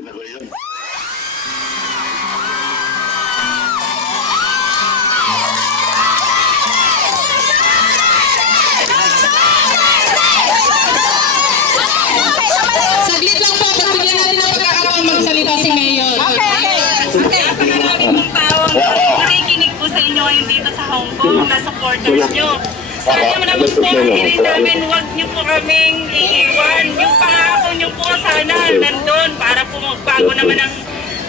na ko yun. Saglit lang po, pagbigyan natin ng pagkakataon magsalita si Mayor. Okay. Napakaraming mong tao nakikinig po sa inyo ngayon dito sa Hong Kong na supporters nyo. Sana mo naman po hiling namin, huwag nyo po kaming iiwan. Yung pangako nyo po sana nandun para po magbago naman ang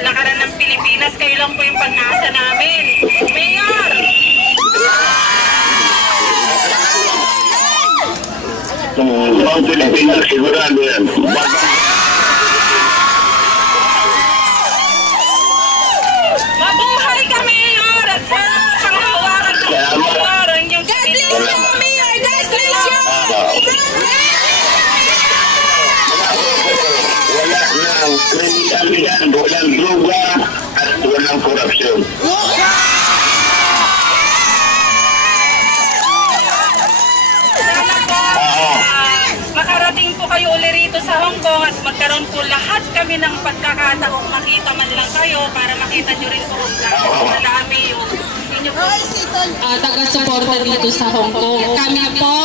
lakaran ng Pilipinas. Kayo lang po yung pag-asa namin. Mayor! Ang Pilipinas, sigurado yan. Mabuhay ka, Mayor! At sana panghawakan ng Mayor ang inyong Pilipinas. Mayor! God bless you! Wala nang kriminalidad, walang droga, at walang korupsyon. Sana po, makarating po kayo uli rito sa Hong Kong at magkaroon po lahat kami ng pagkakataong makita man lang kayo para makita nyo rin po kung gaano kadami yung inyo po. Taga-suporta dito sa Hong Kong. Kami po,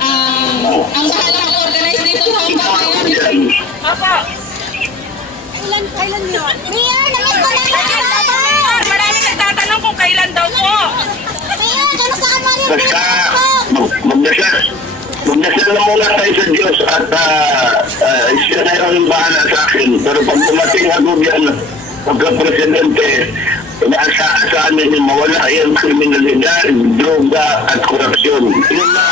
ang bahala mag-organize dito sa Hong Kong ngayon. Opo. Kailan yun? Mayor, namiss ko na Kailan daw po, Mayor? Maraming nagtatanong kung kailan daw po. Mayor, kamusta ka man yung Basta, magdasal na muna tayo sa Diyos at siya na yung bahala sa akin. Pero pag dumating ang gobyerno, pagka-presidente, inaasahan namin mawala yung kriminalidad, droga at korupsyon. Yun na.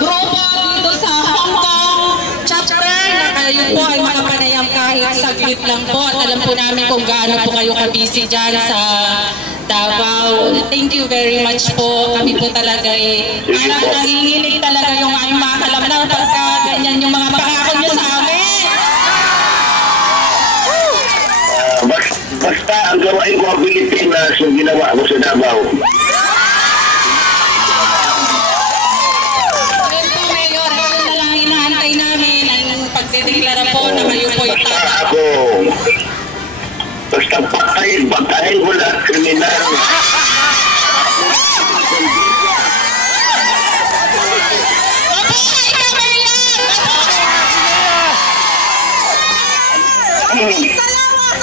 Grupo dito sa Hong Kong chapter na kayo po ay makapanayam kahit saglit lang po at alam po namin kung gaano po kayo kabisi dyan sa Davao. Thank you very much po. Kami po talaga parang nanginginig talaga yung aming mga kalamnan pagka ganyan yung mga pangako nyo sa amin. Basta ang gawain ko ang Pilipinas yung ginawa ko sa Davao. Ngayon po, Mayor, ito na lang hinahantay namin ang pagdedeklara po na kayo po ay Basta tama. ako, basta patayin mo lahat kriminal. Mabuhay ka, Mayor!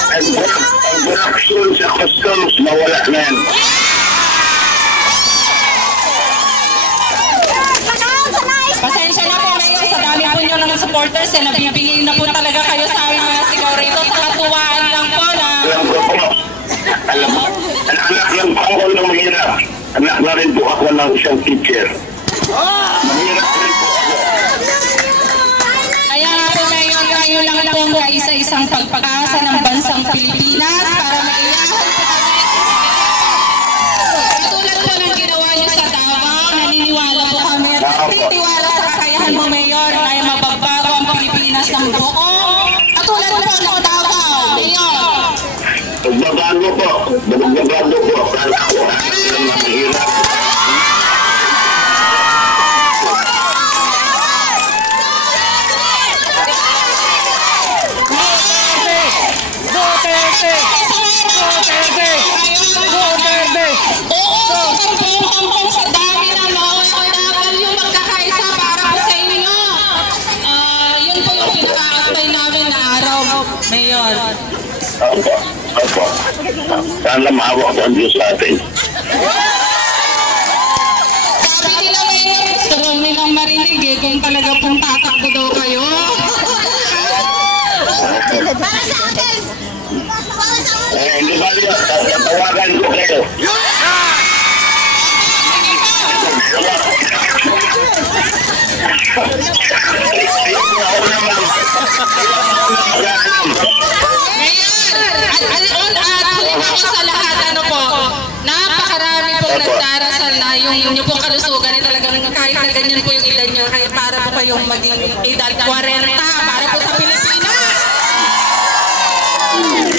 Ang korupsyon sa customs, mawala na yan. Pasensya na po, Mayor, sa dami po nyo ng supporters nabibigay na po talaga kayo sa aming mga sigaw rito sa katuwaan lang po na Alam ko po, anak lang po ako ng mahirap. Anak na rin po ako ng isang teacher. Mahirap rin po ako. kaya nga po, Mayor, kayo lang po ang kaisa-isang pagpag-asa ng bansang Pilipinas para maiyahan po kami. Katulad po ng ginawa nyo sa Davao, naniniwala po kami at nagtitiwala sa kakayahan mo, Mayor, na ay mapagbago ang Pilipinas ng buong katulad po ng Davao, Mayor. Magbabago po, magbabago po. Para ako ang mahirap. Oo, sa Hong sa dami ng mga OFW magkakaisa para po sa inyo. Yun po yung pinaka-antay namin na araw, Mayor. Opo, opo. Sana maawa ko ang Diyos sa atin. Sabi nila, Mayor, gusto raw nilang marinig kung talaga pong tatakbo daw kayo. Para sa akin! Para sa akin! Hindi ba niyo, tatawagan ko kayo. Mayor, at sa lahat, ano po, napakarami pong nagdarasal na yung inyo pong kalusugan ay talagang kahit na ganyan po yung edad nyo, kaya para po kayong maging edad 40 para po sa Pilipinas.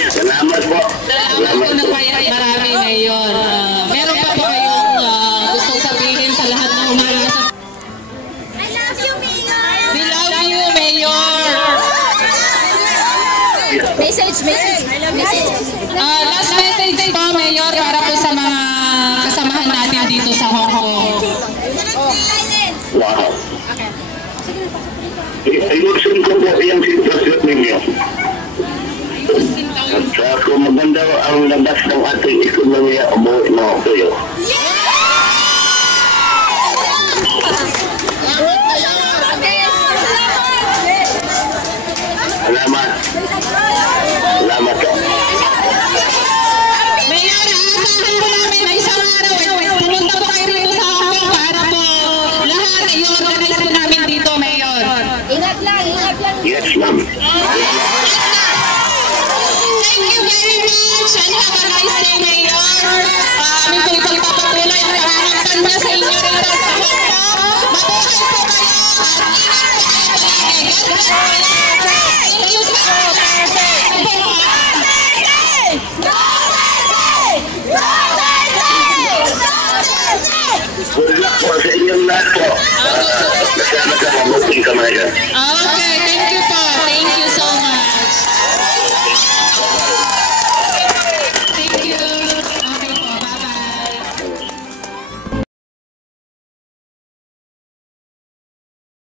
Salamat po. Salamat po ng marami ngayon. Meron pa po kayong Last message po, Mayor, para po sa mga kasamahan natin dito sa Hong Kong. Wow. Ayusin ko po yung sitwasyon ninyo. At kung maganda ang labas ng ating ekonomiya, umuwi na ako kayo. Salamat. Salamat po. Mayor, aasahan po namin na isang araw, pumunta po kayo rito sa Hong Kong para po lahat i-organize po namin dito, Mayor. Ingat lang, ingat lang. Yes, ma'am. Thank you very much and have a nice day, Mayor. Amin po ipagpapatuloy ang pangangampanya niya sa inyo rito sa Hong Kong. Mabuhay po kayo at ingat po kayo palagi. Thank you so much. Good luck po sa inyong lahat po. Kasama ka, mabuting kamay ka. Okay, thank you